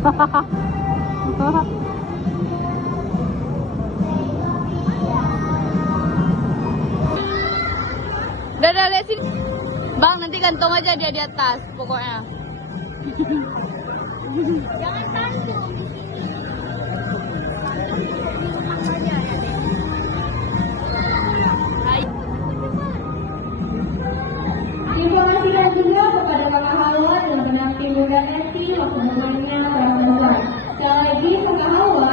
Dadah, lihat sini. Bang, nanti gantung aja dia di atas, pokoknya. Jangan gantung. Informasikan juga kepada kakak Hawa dan pendamping muda Eti waktu bermainnya perempuan. Sekali lagi kakak Hawa